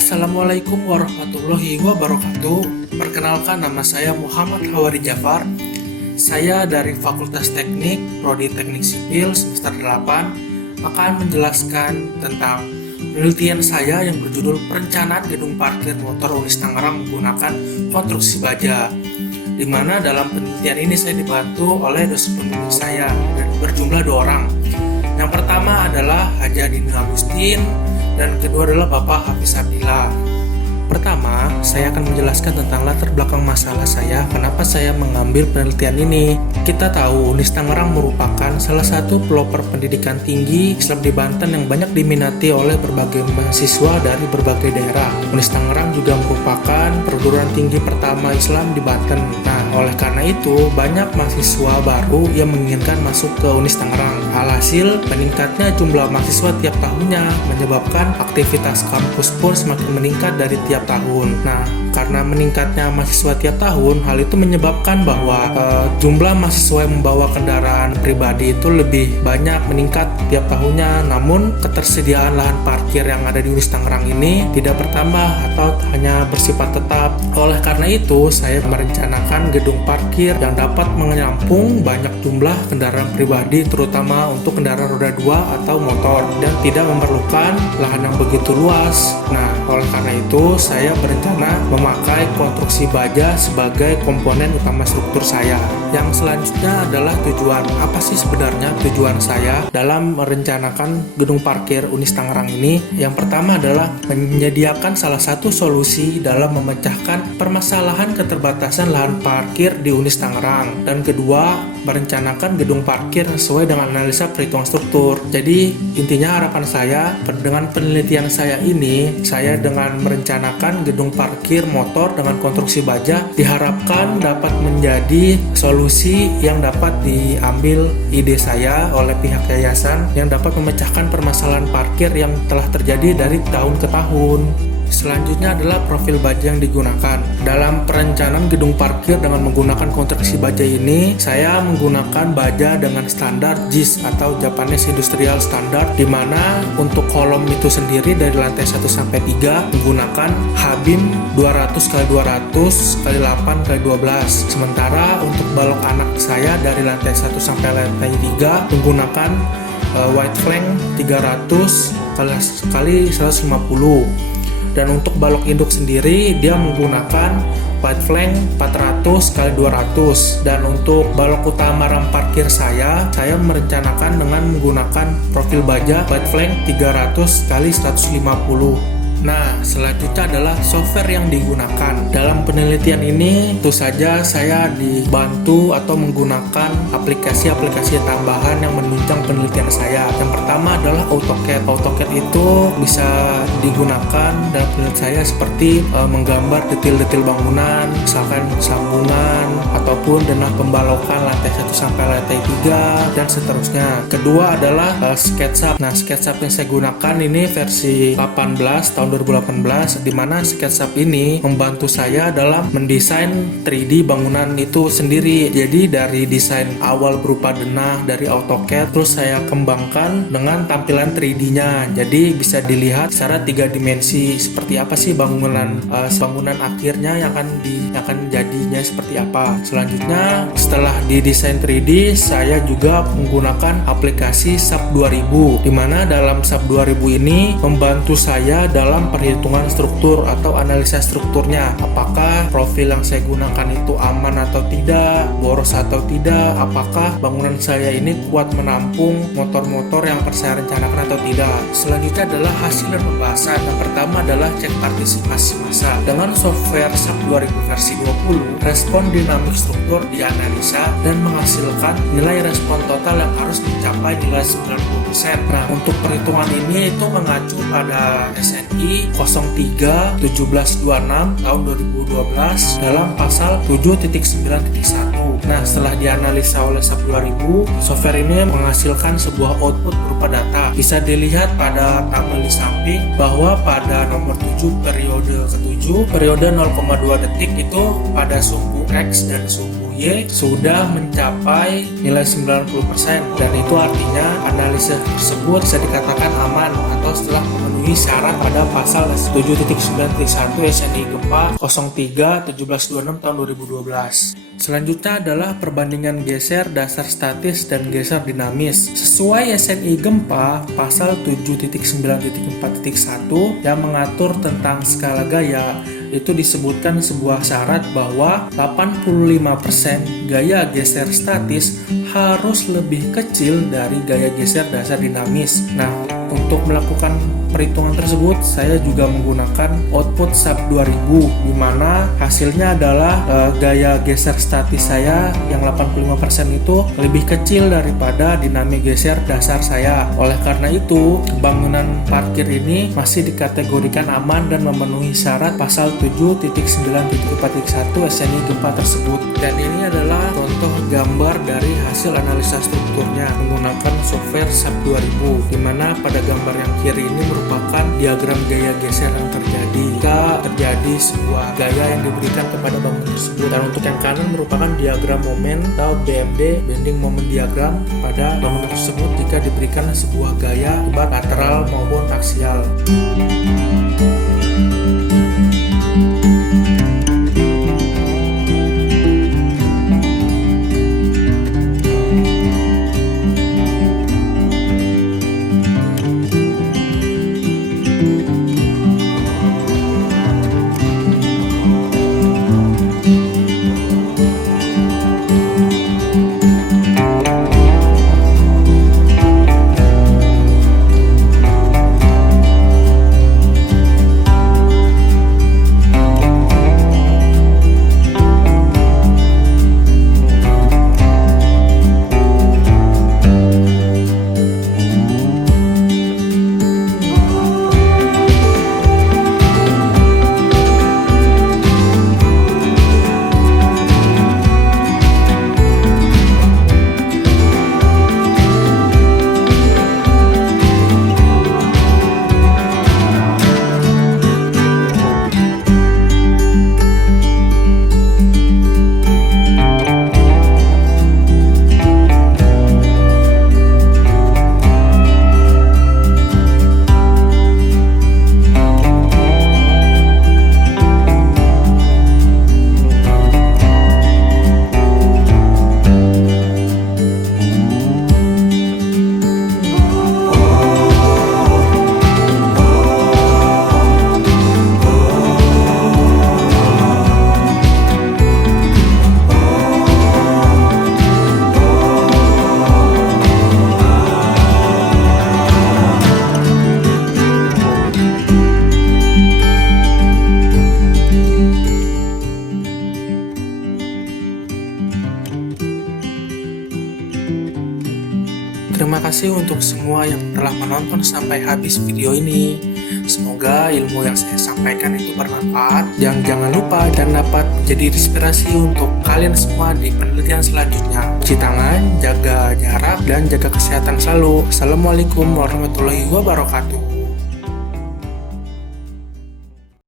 Assalamualaikum warahmatullahi wabarakatuh. Perkenalkan, nama saya Muhammad Hawari Jafar. Saya dari Fakultas Teknik, Prodi Teknik Sipil semester 8 akan menjelaskan tentang penelitian saya yang berjudul Perencanaan Gedung Parkir Motor Unis Tangerang menggunakan konstruksi baja. Di mana dalam penelitian ini saya dibantu oleh dosen pembimbing saya dan berjumlah 2 orang. Yang pertama adalah Haja Dini Agustin dan kedua adalah Bapak Hafiz Abdillah. Pertama, saya akan menjelaskan tentang latar belakang masalah saya, kenapa saya mengambil penelitian ini. Kita tahu Unis Tangerang merupakan salah satu pelopor pendidikan tinggi Islam di Banten yang banyak diminati oleh berbagai mahasiswa dari berbagai daerah. Unis Tangerang juga merupakan perguruan tinggi pertama Islam di Banten. Nah, oleh karena itu, banyak mahasiswa baru yang menginginkan masuk ke Unis Tangerang. Alhasil, meningkatnya jumlah mahasiswa tiap tahunnya menyebabkan aktivitas kampus pun semakin meningkat dari tiap tahun. Nah, karena meningkatnya mahasiswa tiap tahun, hal itu menyebabkan bahwa jumlah mahasiswa yang membawa kendaraan pribadi itu lebih banyak meningkat tiap tahunnya. Namun, ketersediaan lahan parkir yang ada di Unis Tangerang ini tidak bertambah atau hanya bersifat tetap. Oleh karena itu, saya merencanakan gedung parkir yang dapat menampung banyak jumlah kendaraan pribadi, terutama untuk kendaraan roda 2 atau motor, dan tidak memerlukan lahan yang begitu luas. Nah, oleh karena itu, saya berencana memakai konstruksi baja sebagai komponen utama struktur saya. Yang selanjutnya adalah tujuan. Apa sih sebenarnya tujuan saya dalam merencanakan gedung parkir Unis Tangerang ini? Yang pertama adalah menyediakan salah satu solusi dalam memecahkan permasalahan keterbatasan lahan parkir di Unis Tangerang. Dan kedua, merencanakan gedung parkir sesuai dengan analisa perhitungan struktur. Jadi, intinya harapan saya dengan penelitian saya ini, saya dengan merencanakan gedung parkir motor dengan konstruksi baja diharapkan dapat menjadi solusi yang dapat diambil ide saya oleh pihak yayasan yang dapat memecahkan permasalahan parkir yang telah terjadi dari tahun ke tahun. Selanjutnya adalah profil baja yang digunakan. Dalam perencanaan gedung parkir dengan menggunakan konstruksi baja ini, saya menggunakan baja dengan standar JIS atau Japanese Industrial Standard, di mana untuk kolom itu sendiri dari lantai 1 sampai 3 menggunakan H-beam 200x200x8x12. Sementara untuk balok anak saya dari lantai 1 sampai lantai 3 menggunakan white flank 300x150. Dan untuk balok induk sendiri dia menggunakan white flank 400x200. Dan untuk balok utama ram parkir saya merencanakan dengan menggunakan profil baja white flank 300x150. Nah, selanjutnya adalah software yang digunakan. Dalam penelitian ini, tentu saja saya dibantu atau menggunakan aplikasi-aplikasi tambahan yang menunjang penelitian saya. Yang pertama adalah AutoCAD. AutoCAD itu bisa digunakan dalam penelitian saya seperti menggambar detail-detail bangunan, misalkan sambungan, ataupun dengan pembalokan lantai 1 sampai lantai 3, dan seterusnya. Kedua adalah SketchUp. Nah, SketchUp yang saya gunakan ini versi 18 tahun 2018, di mana SketchUp ini membantu saya dalam mendesain 3D bangunan itu sendiri. Jadi dari desain awal berupa denah dari AutoCAD, terus saya kembangkan dengan tampilan 3D-nya. Jadi bisa dilihat secara 3 dimensi seperti apa sih bangunan akhirnya yang akan jadinya seperti apa. Selanjutnya, setelah didesain 3D, saya juga menggunakan aplikasi SAP 2000, di mana dalam SAP 2000 ini membantu saya dalam perhitungan struktur atau analisa strukturnya. Apakah profil yang saya gunakan itu aman atau tidak, boros atau tidak, apakah bangunan saya ini kuat menampung motor-motor yang saya rencanakan atau tidak. Selanjutnya adalah hasil dan pembahasan. Yang pertama adalah cek partisipasi massa. Dengan software SAP 2000 versi 20, respon dinamik struktur dianalisa dan menghasilkan nilai respon total yang harus mencapai nilai 90%. Nah, untuk perhitungan ini itu mengacu pada SNI 03-1726 tahun 2012 dalam pasal 7.9.1. Nah, setelah dianalisa oleh SAP 2000, software ini menghasilkan sebuah output berupa data. Bisa dilihat pada tabel di samping bahwa pada nomor 7 periode ke-7, periode 0,2 detik itu pada sumbu X dan sumbu Y Y sudah mencapai nilai 90%, dan itu artinya analisis tersebut bisa dikatakan aman atau setelah memenuhi syarat pada pasal 7.9.1 SNI Gempa 03-1726 tahun 2012. Selanjutnya adalah perbandingan geser dasar statis dan geser dinamis. Sesuai SNI Gempa pasal 7.9.4.1 yang mengatur tentang skala gaya, itu disebutkan sebuah syarat bahwa 85% gaya geser statis harus lebih kecil dari gaya geser dasar dinamis. Nah, untuk melakukan perhitungan tersebut, saya juga menggunakan output sub 2000, di mana hasilnya adalah gaya geser statis saya yang 85% itu lebih kecil daripada dinamik geser dasar saya. Oleh karena itu, bangunan parkir ini masih dikategorikan aman dan memenuhi syarat pasal 7.9.4.1 SNI Gempa tersebut. Dan ini adalah contoh gambar dari hasil analisa strukturnya menggunakan software sub 2000, di mana pada gambar yang kiri ini merupakan diagram gaya geser yang terjadi jika terjadi sebuah gaya yang diberikan kepada bangunan tersebut, dan untuk yang kanan merupakan diagram momen atau BMD, bending moment diagram, pada bangunan tersebut jika diberikan sebuah gaya baik lateral maupun aksial. Terima kasih untuk semua yang telah menonton sampai habis video ini. Semoga ilmu yang saya sampaikan itu bermanfaat. Jangan lupa dan dapat menjadi inspirasi untuk kalian semua di penelitian selanjutnya. Cuci tangan, jaga jarak, dan jaga kesehatan selalu. Assalamualaikum warahmatullahi wabarakatuh.